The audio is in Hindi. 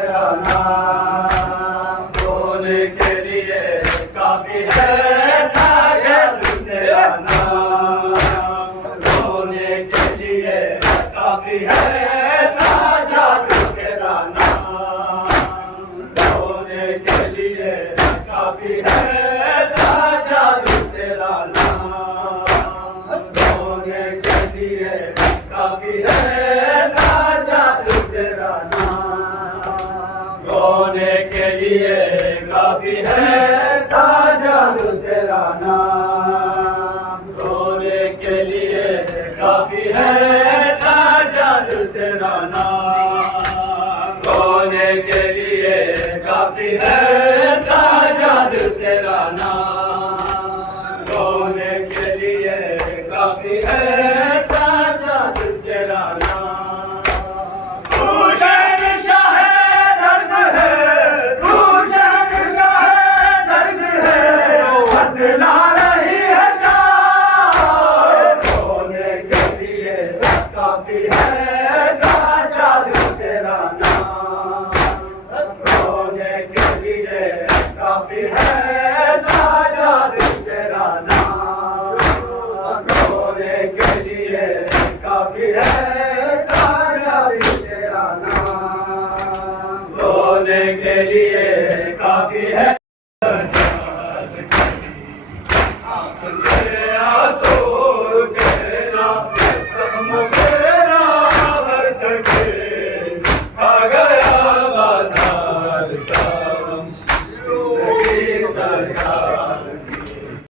तेरा नाम रोने के लिए काफी है, साजद तेरा नाम रोने के लिए काफी है, साजद तेरा नाम रोने के लिए काफी है, साजद तेरा नाम रोने के लिए काफी है, साजद तेरा नाम रोने के लिए काफी है, साजद तेरा नाम रोने के लिए काफी है, साजद तेरा नाम रोने के लिए काफी है, साजद तेरा नाम